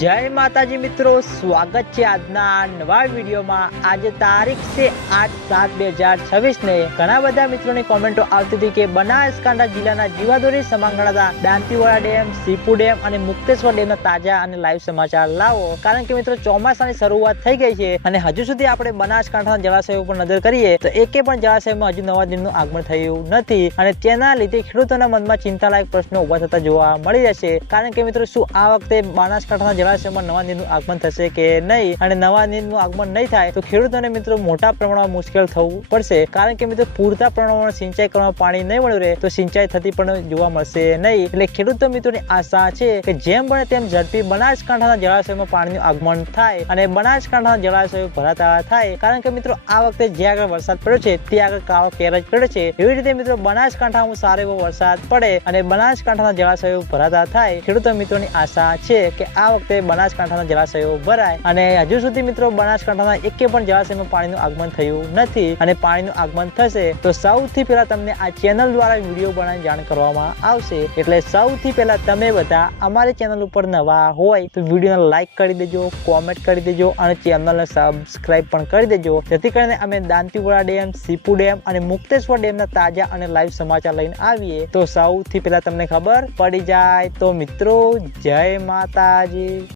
જય માતાજી મિત્રો, સ્વાગત છે આજના નવા વિડીયોમાં। આજે તારીખ છે 8/7/2026 ને ઘણા બધા મિત્રોની કોમેન્ટો આવતી હતી કે બનાસકાંઠા જિલ્લાના જીવાદોરી સમાંગણાતા દાંતીવાડા ડેમ, સીપુ ડેમ અને મુક્તેશ્વર ડેમના તાજા અને લાઈવ સમાચાર લાવો। કારણ કે મિત્રો ચોમાસાની શરૂઆત થઈ ગઈ છે અને હજુ સુધી આપણે બનાસકાંઠાના જળાશયો પર નજર કરીએ તો એકે પણ જળાશયમાં હજુ નવા નીરનું આગમન થયું નથી અને તેના લીધે ખેડૂતોના મનમાં ચિંતાલાયક પ્રશ્નો ઉભા થતા જોવા મળી રહેશે। કારણ કે મિત્રો શું આ વખતે બનાસકાંઠાના જળાશયમાં નવા નીરનું આગમન થશે કે નહીં, અને નવા નીરનું આગમન નહીં થાય તો ખેડૂતોને મિત્રો મોટા પ્રમાણમાં મુશ્કેલ થવું પડશે। કારણ કે મિત્રો પૂરતા પ્રમાણમાં સિંચાઈ કરવામાં પાણી નહીં મળ્યું રહે તો સિંચાઈ થતી પણ જોવા મળશે નહીં। એટલે ખેડૂતો મિત્રોની આશા છે કે જેમ બને તેમ ઝડપી બનાસકાંઠાના જળાશયમાં પાણીનું આગમન થાય અને બનાસકાંઠાના જળાશયો ભરાતા થાય। કારણ કે મિત્રો આ વખતે જ્યાં આગળ વરસાદ પડ્યો છે ત્યાં આગળ કાળો કેર જ પડ્યો છે। એવી રીતે મિત્રો બનાસકાંઠામાં સારો એવો વરસાદ પડે અને બનાસકાંઠાના જળાશયો ભરાતા થાય। ખેડૂતો મિત્રોની આશા છે કે આ વખતે બનાસકાંઠાના જળાશયો ભરાય અને હજુ સુધી મિત્રો બનાસકાંઠાના એકે પણ જળાશયમાં પાણીનું આગમન થયું નથી અને પાણીનું આગમન થશે તો સૌથી પહેલા તમને આ ચેનલ દ્વારા વિડીયો બનાવી જાણ કરવામાં આવશે। એટલે સૌથી પહેલા તમે બધા અમારી ચેનલ ઉપર નવા હોય તો વિડીયોને લાઈક કરી દેજો, કોમેન્ટ કરી દેજો અને ચેનલને સબસ્ક્રાઇબ પણ કરી દેજો, જેથી કરીને અમે દાંતીવાડા ડેમ, સીપુ ડેમ અને મુક્તેશ્વર ડેમના તાજા અને લાઈવ સમાચાર લઈને આવીએ તો સૌથી પહેલા તમને ખબર પડી જાય। તો મિત્રો જય માતાજી।